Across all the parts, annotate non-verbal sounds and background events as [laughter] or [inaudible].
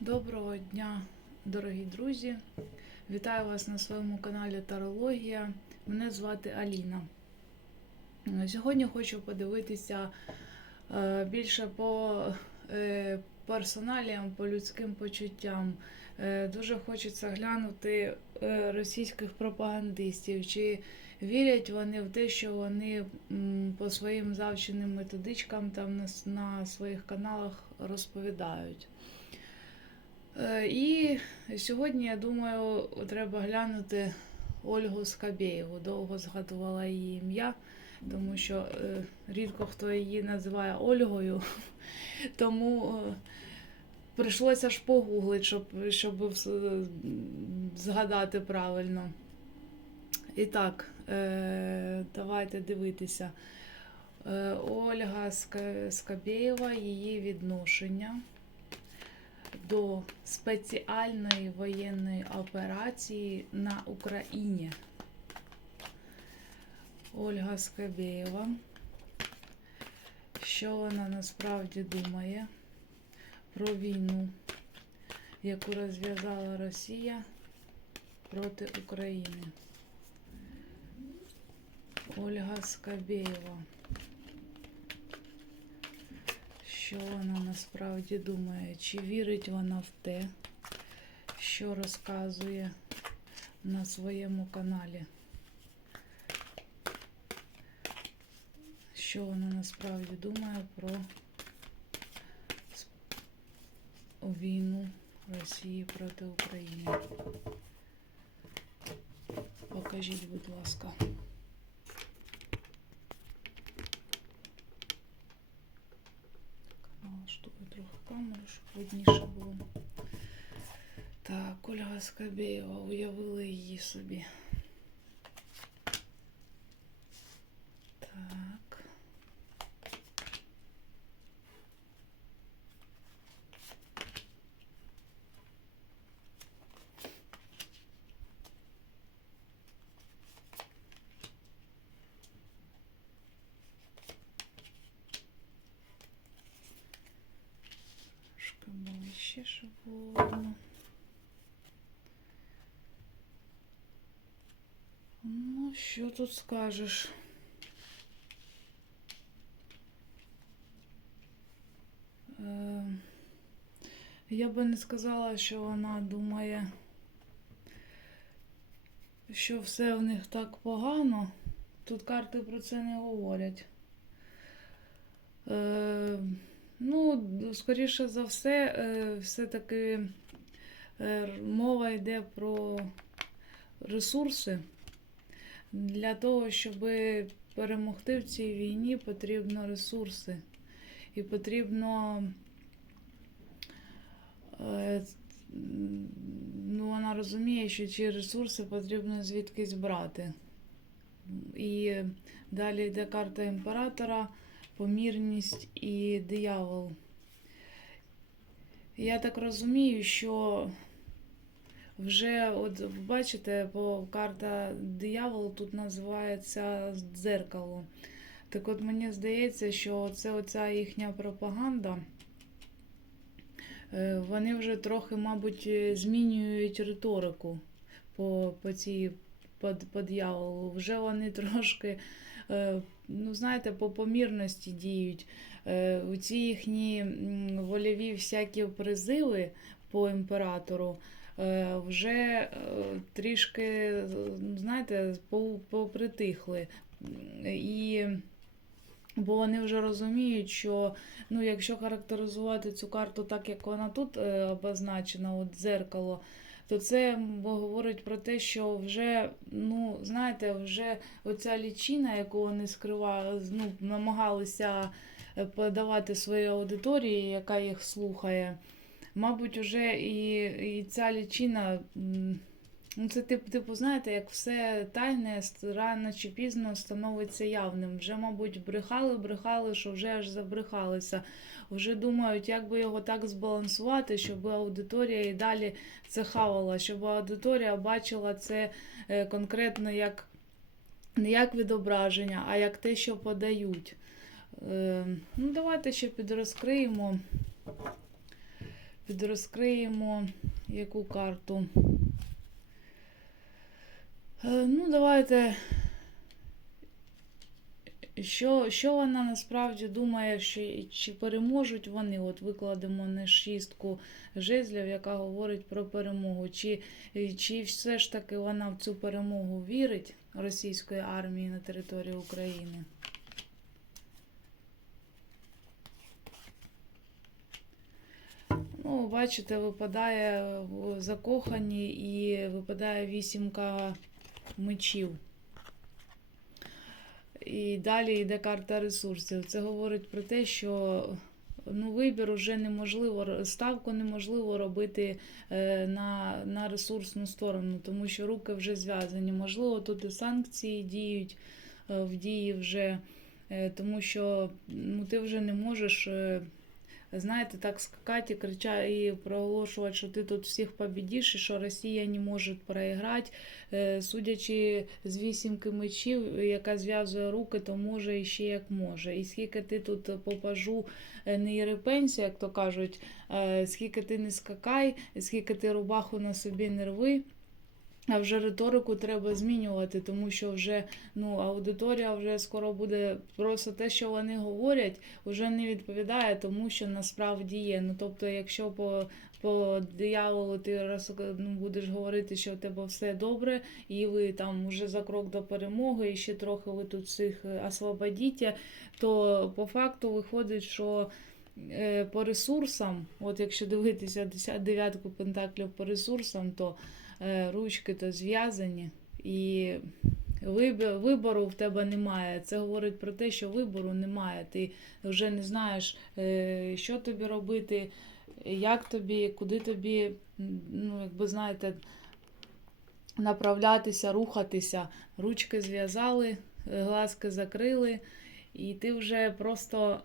Доброго дня, дорогі друзі! Вітаю вас на своєму каналі Тарологія. Мене звати Аліна. Сьогодні хочу подивитися е, більше по е, персоналіям, по людським почуттям. Е, Дуже хочеться глянути російських пропагандистів, чи вірять вони в те, що вони по своїм завченим методичкам там на своїх каналах розповідають. Е, І сьогодні, я думаю, треба глянути Ольгу Скабєєву. Довго згадувала її ім'я, тому що е, рідко хто її називає Ольгою. [laughs] Тому е, прийшлося ж погуглити, щоб, щоб згадати правильно. І так, давайте дивитися. Ольга Скабєєва, її відношення до спеціальної воєнної операції на Україні. Ольга Скабєєва. Що вона насправді думає про війну, яку розв'язала Росія проти України? Ольга Скабєєва. Що вона насправді думає? Чи вірить вона в те, що розказує на своєму каналі? Що вона насправді думає про війну Росії проти України? Покажіть, будь ласка. Налаштую трохи камеру, щоб видніше було. Так, Ольга Скабєєва, уявили її собі. Так. Трошки видно. Ну, що тут скажеш? Я би не сказала, що вона думає, що все в них так погано. Тут карти про це не говорять. Е, Ну, скоріше за все, е, все-таки е, мова йде про ресурси. Для того, щоб перемогти в цій війні, потрібно ресурси. І потрібно. е, Ну, вона розуміє, що ці ресурси потрібно звідкись брати. І далі йде карта імператора, помірність і диявол. Я так розумію, що вже, от бачите, по карта диявол тут називається дзеркало. Так от мені здається, що це оця їхня пропаганда. е, Вони вже трохи, мабуть, змінюють риторику по, по цій по, по дьяволу. Вже вони [laughs] трошки, е, ну, знаєте, по помірності діють. Е, У ці їхні вольові всякі призиви по імператору е, вже е, трішки, е, знаєте, попритихли. І бо вони вже розуміють, що ну, якщо характеризувати цю карту так, як вона тут обозначена, от дзеркало, то це говорить про те, що вже, ну, знаєте, вже оця лічина, яку вони скривали, ну, намагалися е, подавати своїй аудиторії, яка їх слухає, мабуть, уже і, і ця лічина. Ну, це тип, типу, знаєте, як все тайне рано чи пізно становиться явним. Вже, мабуть, брехали, брехали, що вже аж забрехалися. Вже думають, як би його так збалансувати, щоб аудиторія і далі це хавала, щоб аудиторія бачила це е, конкретно як не як відображення, а як те, що подають. Е, Ну, давайте ще підрозкриємо. підрозкриємо яку карту. Е, Ну, давайте. Що, що вона насправді думає, що, чи переможуть вони? От викладемо на шістку жезлів, яка говорить про перемогу. Чи, чи все ж таки вона в цю перемогу вірить російської армії на території України? Ну, бачите, випадає закохані і випадає вісімка мечів. І далі йде карта ресурсів. Це говорить про те, що ну, вибір уже неможливо, ставку неможливо робити е, на, на ресурсну сторону, тому що руки вже зв'язані. Можливо, тут і санкції діють е, в дії вже, е, тому що ну, ти вже не можеш. Знаєте, так скакати, кричати і проголошувати, що ти тут всіх побідиш, і що Росія не може програти. Е, Судячи з вісімки мечів, яка зв'язує руки, то може і ще як може. І скільки ти тут попажу е, не єрепенься, як то кажуть, е, скільки ти не скакай, скільки ти рубаху на собі не рви. А вже риторику треба змінювати, тому що вже ну, аудиторія вже скоро буде просто те, що вони говорять, вже не відповідає тому, що насправді є. Ну тобто, якщо по, по дияволу ти раз ну, будеш говорити, що у тебе все добре, і ви там вже за крок до перемоги, і ще трохи ви тут всіх освободите, то по факту виходить, що. е, По ресурсам, от якщо дивитися 10 дев'ятку пентаклів по ресурсам, то е, ручки то зв'язані, і вибору в тебе немає. Це говорить про те, що вибору немає. Ти вже не знаєш, е, що тобі робити, як тобі, куди тобі, ну, якби знаєте, направлятися, рухатися. Ручки зв'язали, е, глазки закрили, і ти вже просто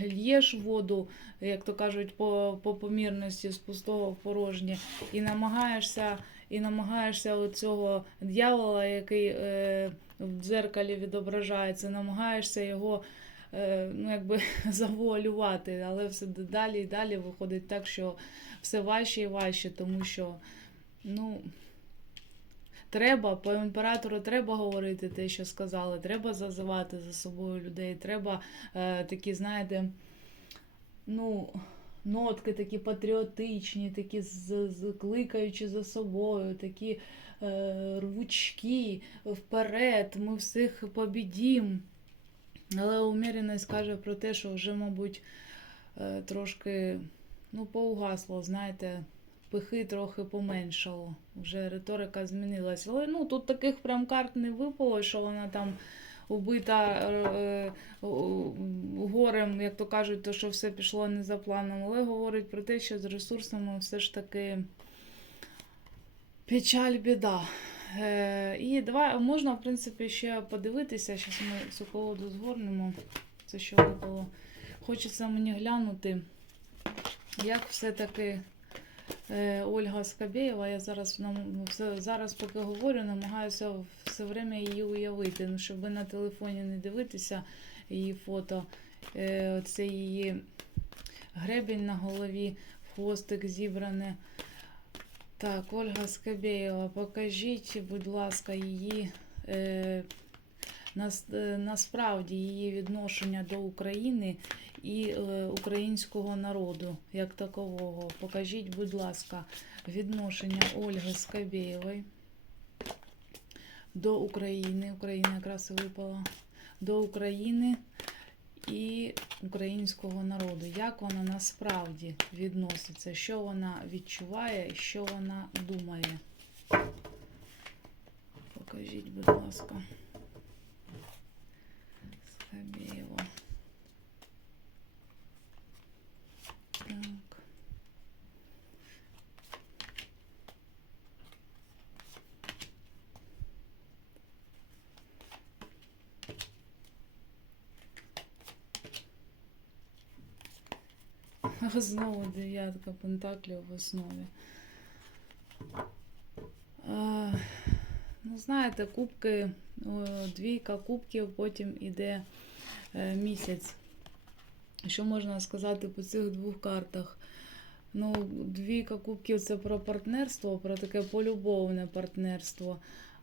л'єш воду, як то кажуть, по, по помірності з пустого в порожнє, і намагаєшся, і намагаєшся оцього дьявола, який е, в дзеркалі відображається, намагаєшся його е, ну, якби [laughs] завуалювати, але все далі і далі виходить так, що все важче і важче, тому що, ну. Треба, по імператору треба говорити те, що сказали, треба зазивати за собою людей, треба е, такі, знаєте, ну, нотки такі патріотичні, такі кликаючи за собою, такі е, рвучкі вперед, ми всіх побідім. Але уміреність каже про те, що вже, мабуть, е, трошки ну, поугасло, знаєте, пихи трохи поменшало. Вже риторика змінилась. Але ну, тут таких прям карт не випало, що вона там убита е, е, горем, як то кажуть, то що все пішло не за планом. Але говорить про те, що з ресурсами все ж таки печаль, біда. Е, і давай можна, в принципі, ще подивитися. Зараз ми цю колоду згорнемо. Це що випало. Хочеться мені глянути, як все-таки Ольга Скабєєва, я зараз зараз, поки говорю, намагаюся все время її уявити, ну, щоб на телефоні не дивитися її фото. Е, Це її гребінь на голові, хвостик зібране. Так, Ольга Скабєєва, покажіть, будь ласка, її е, е, насправді її відношення до України і е, українського народу як такового. Покажіть, будь ласка, відношення Ольги Скабєєвої до України. Україна якраз випала. До України і українського народу. Як вона насправді відноситься, що вона відчуває що вона думає. Покажіть, будь ласка. Скабєєва. Так. [laughs] Знову дев'ятка пентаклів в основі. Е, ну, знаєте, кубки, двійка кубків, потім іде е, місяць. Що можна сказати по цих двох картах? Ну, двійка кубків це про партнерство, про таке полюбовне партнерство.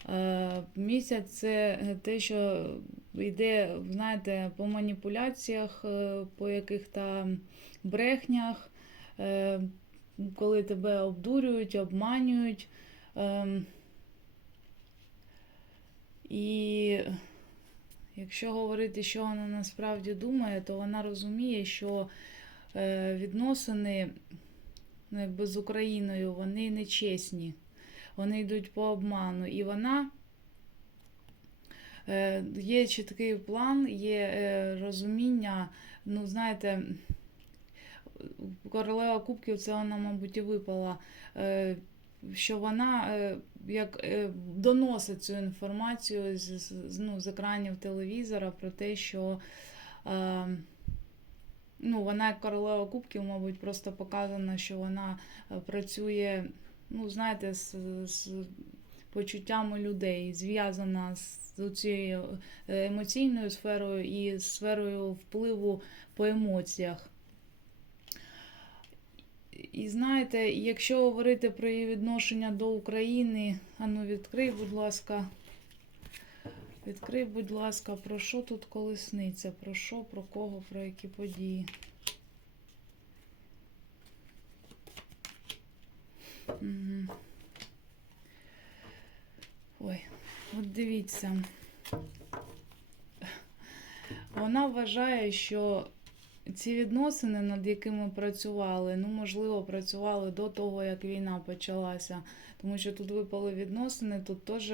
Е, Місяць це те, що йде, знаєте, по маніпуляціях, е, по яких там брехнях, е, коли тебе обдурюють, обманюють. І якщо говорити, що вона насправді думає, то вона розуміє, що е, відносини ну, якби з Україною вони нечесні, вони йдуть по обману. І вона е, є чіткий план, є е, розуміння, ну, знаєте, королева кубків це вона, мабуть, і випала. Що вона е, як е, доносить цю інформацію з, з, ну, з екранів телевізора про те, що е, ну, вона як королева кубків, мабуть, просто показана, що вона працює, ну, знаєте, з, з почуттями людей, зв'язана з цією емоційною сферою і сферою впливу по емоціях. І знаєте, якщо говорити про її відношення до України, ану відкрий, будь ласка. Відкрий, будь ласка, про що тут колесниця? Про що, про кого, про які події? Угу. Ой, от дивіться. Вона вважає, що ці відносини, над якими працювали, ну, можливо, працювали до того, як війна почалася. Тому що тут випали відносини, тут теж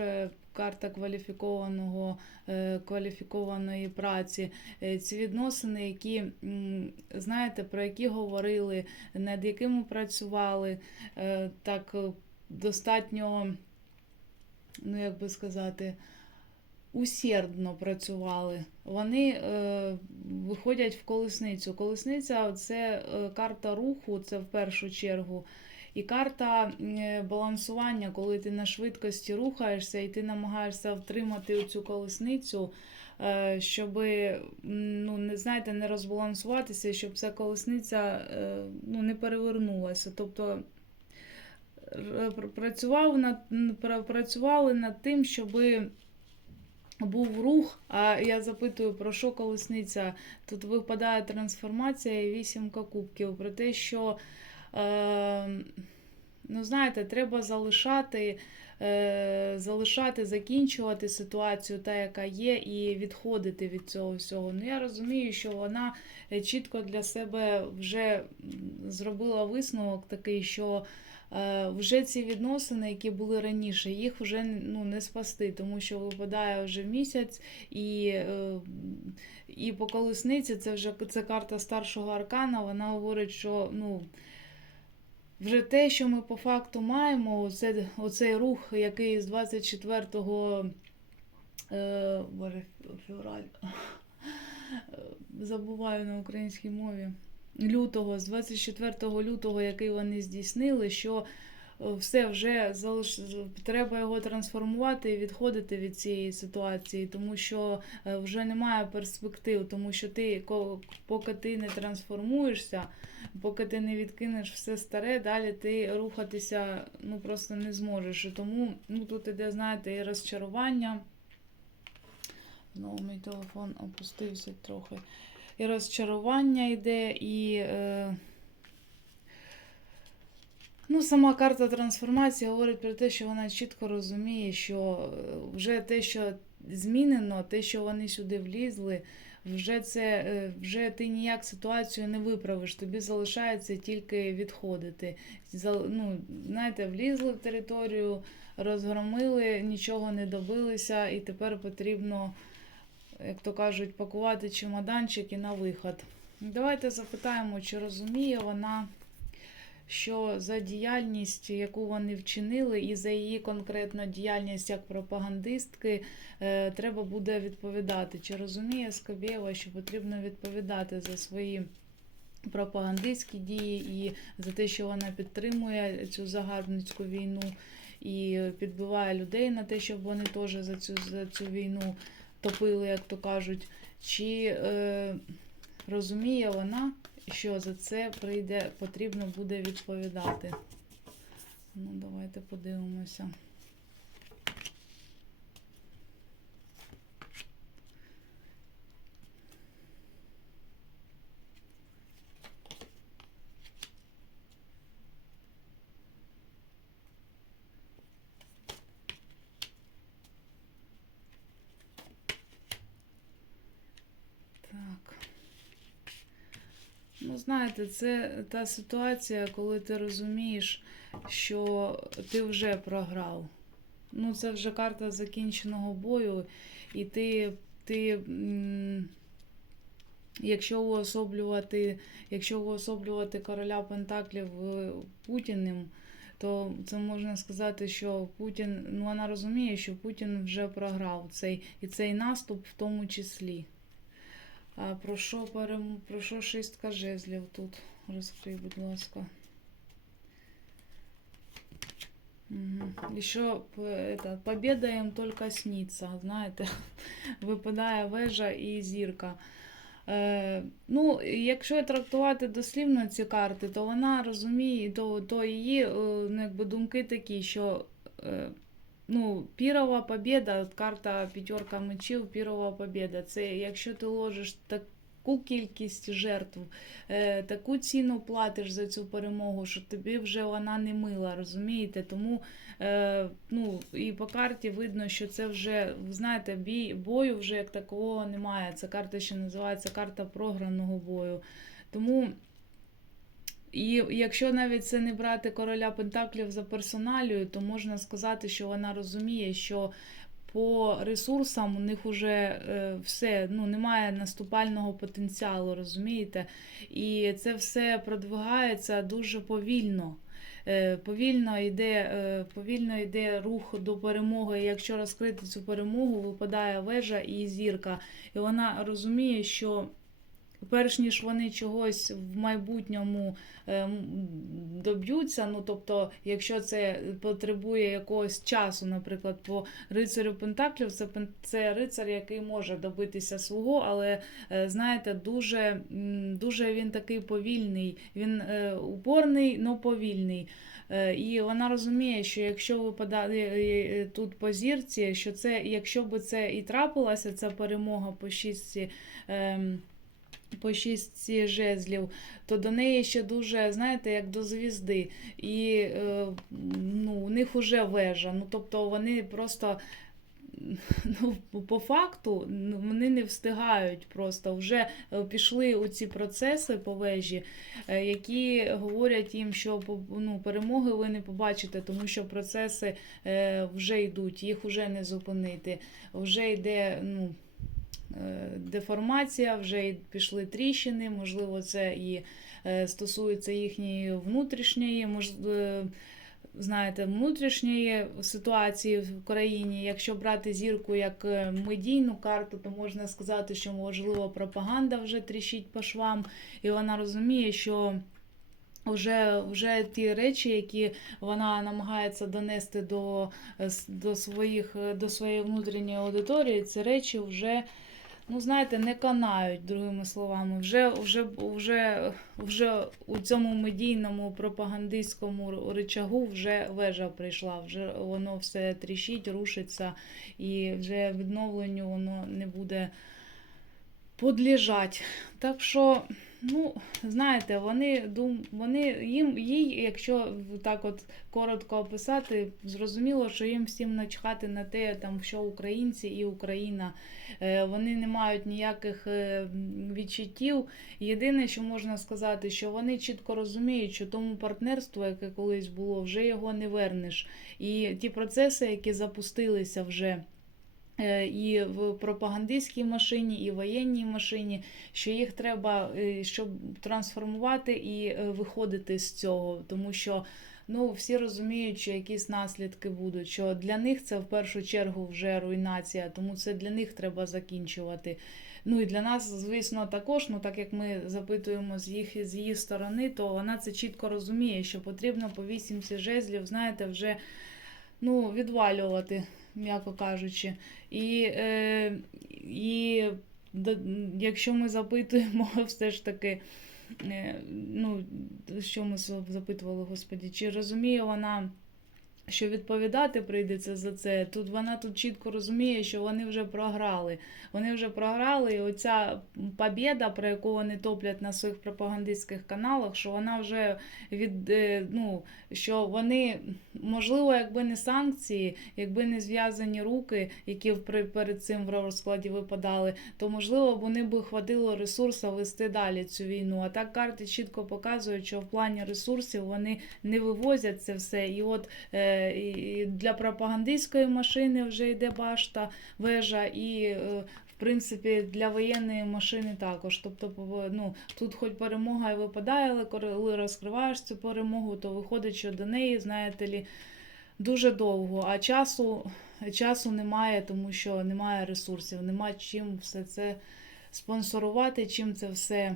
карта кваліфікованого, е, кваліфікованої праці. Е, Ці відносини, які, знаєте, про які говорили, над якими працювали, е, так достатньо, ну як би сказати, усердно працювали. Вони е, виходять в колесницю. Колесниця це е, карта руху, це в першу чергу. І карта е, балансування, коли ти на швидкості рухаєшся і ти намагаєшся втримати цю колесницю, е, щоб ну, не знаєте, не розбалансуватися, щоб ця колесниця ну, не перевернулася. Тобто працював над, працювали над тим, щоби був рух, а я запитую, про що колесниця? Тут випадає трансформація і вісімка кубків. Про те, що, е, ну, знаєте, треба залишати, е, залишати, закінчувати ситуацію, та, яка є, і відходити від цього всього. Ну, я розумію, що вона е, чітко для себе вже зробила висновок такий, що. Е, Вже ці відносини, які були раніше, їх вже ну, не спасти, тому що випадає вже місяць, і, е, і по колесниці це вже це карта старшого аркана. Вона говорить, що ну, вже те, що ми по факту маємо, оце, оцей рух, який з 24 е, февраль, забуваю на українській мові лютого, з 24 лютого, який вони здійснили, що е, все вже залиш... треба його трансформувати і відходити від цієї ситуації, тому що е, вже немає перспектив, тому що ти, поки ти не трансформуєшся, поки ти не відкинеш все старе, далі ти рухатися ну, просто не зможеш. І тому ну, тут іде, знаєте, і розчарування. Знову мій телефон опустився трохи і розчарування йде, і е, ну, сама карта трансформації говорить про те, що вона чітко розуміє, що е, вже те, що змінено, те, що вони сюди влізли, вже це е, вже ти ніяк ситуацію не виправиш. Тобі залишається тільки відходити. Ну, знаєте, влізли в територію, розгромили, нічого не добилися, і тепер потрібно як то кажуть, пакувати чемоданчик і на виход. Давайте запитаємо, чи розуміє вона, що за діяльність, яку вони вчинили, і за її конкретну діяльність як пропагандистки, е, треба буде відповідати. Чи розуміє Скабєва, що потрібно відповідати за свої пропагандистські дії і за те, що вона підтримує цю загарбницьку війну і підбиває людей на те, щоб вони теж за цю, за цю війну топили, як то кажуть, чи е, розуміє вона, що за це прийде, потрібно буде відповідати. Ну, давайте подивимося. Так. Ну, знаєте, це та ситуація, коли ти розумієш, що ти вже програв. Ну, це вже карта закінченого бою, і ти, ти якщо уособлювати, якщо уособлювати короля Пентаклів е, Путіним, то це можна сказати, що Путін, ну вона розуміє, що Путін вже програв цей і цей наступ в тому числі. А про що перем... про що шістка жезлів тут? Розкрий, будь ласка. Угу. Еще это, победа їм тільки сниться, знаєте, [laughs] випадає вежа і зірка. Е, ну, якщо трактувати дослівно ці карти, то вона розуміє, то, то її е, ну, якби думки такі, що е, ну, пірова побєда, от карта п'ятерка мечів, пірова побєда. Це якщо ти ложиш таку кількість жертв, е, таку ціну платиш за цю перемогу, що тобі вже вона не мила, розумієте? Тому е, ну, і по карті видно, що це вже, знаєте, бій, бою вже як такого немає. Ця карта ще називається карта програного бою. Тому. І якщо навіть це не брати короля Пентаклів за персоналію, то можна сказати, що вона розуміє, що по ресурсам у них вже е, все ну, немає наступального потенціалу, розумієте? І це все продвигається дуже повільно. Е, Повільно йде, е, повільно йде рух до перемоги. Якщо розкрити цю перемогу, випадає вежа і зірка. І вона розуміє, що перш ніж вони чогось в майбутньому ем, доб'ються, ну тобто, якщо це потребує якогось часу, наприклад, по рицарю Пентаклів, це це рицар, який може добитися свого, але е, знаєте, дуже, дуже він такий повільний, він е, упорний, но повільний. Е, І вона розуміє, що якщо випадає е, тут по зірці, що це, якщо би це і трапилася, ця перемога по шістці. По шістці жезлів, то до неї ще дуже, знаєте, як до звізди. І е, ну, у них уже вежа. Ну, тобто вони просто. [laughs] Ну, по факту ну, вони не встигають просто вже е, пішли у ці процеси по вежі, е, які говорять їм, що ну, перемоги ви не побачите, тому що процеси вже йдуть, їх вже не зупинити. Вже йде ну, деформація, вже пішли тріщини, можливо, це і е, стосується їхньої внутрішньої, мож, е, знаєте, внутрішньої ситуації в країні. Якщо брати зірку як е, медійну карту, то можна сказати, що можливо пропаганда вже тріщить по швам, і вона розуміє, що. Вже, вже ті речі, які вона намагається донести до, е, до, своїх, е, до своєї внутрішньої аудиторії, ці речі вже, ну знаєте, не канають, другими словами. Вже, вже, вже, вже у цьому медійному пропагандистському речагу вже вежа прийшла, вже воно все тріщить, рушиться, і вже відновленню воно не буде подлежать. Так що, ну, знаєте, вони дум, вони їм їй, якщо так от коротко описати, зрозуміло, що їм всім начхати на те, там що українці і Україна. Е, Вони не мають ніяких е, відчуттів. Єдине, що можна сказати, що вони чітко розуміють, що тому партнерству, яке колись було, вже його не вернеш. І ті процеси, які запустилися вже. Е, І в пропагандистській машині, і в воєнній машині, що їх треба е, щоб трансформувати і е, виходити з цього, тому що ну всі розуміють, що якісь наслідки будуть. Що для них це в першу чергу вже руйнація, тому це для них треба закінчувати. Ну і для нас, звісно, також, ну так як ми запитуємо з їх з її сторони, то вона це чітко розуміє, що потрібно по вісімці жезлів, знаєте, вже ну, відвалювати, м'яко кажучи. І, е, і якщо ми запитуємо [laughs] все ж таки, е, ну, що ми запитували, господі, чи розуміє вона, що відповідати прийдеться за це. Тут вона тут чітко розуміє, що вони вже програли. Вони вже програли, і оця побєда, про яку вони топлять на своїх пропагандистських каналах, що вона вже від е, ну, що вони, можливо, якби не санкції, якби не зв'язані руки, які перед цим в розкладі випадали, то можливо вони б хватило ресурсу вести далі цю війну. А так карти чітко показують, що в плані ресурсів вони не вивозять це все. І от е, і для пропагандистської машини вже йде башта, вежа, і е, в принципі для воєнної машини також. Тобто, ну, тут хоч перемога і випадає, але коли розкриваєш цю перемогу, то виходить, що до неї, знаєте лі, дуже довго, а часу, часу немає, тому що немає ресурсів, немає чим все це спонсорувати, чим це все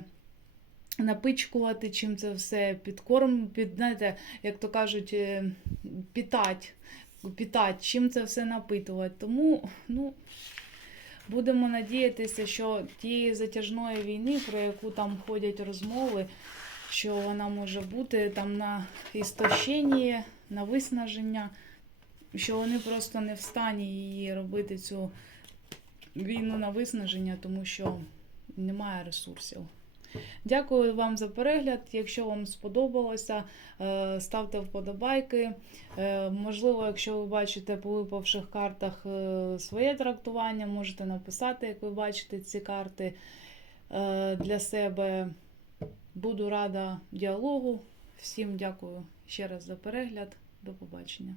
напичкувати, чим це все підкорм, під, знаєте, як то кажуть, е, питать, питать, чим це все напитувати. Тому, ну. Будемо надіятися, що тієї затяжної війни, про яку там ходять розмови, що вона може бути там на істощення, на виснаження, що вони просто не в стані її робити цю війну на виснаження, тому що немає ресурсів. Дякую вам за перегляд. Якщо вам сподобалося, е, ставте вподобайки. Е, Можливо, якщо ви бачите по випавших картах е, своє трактування, можете написати, як ви бачите ці карти для себе. Буду рада діалогу. Всім дякую ще раз за перегляд. До побачення.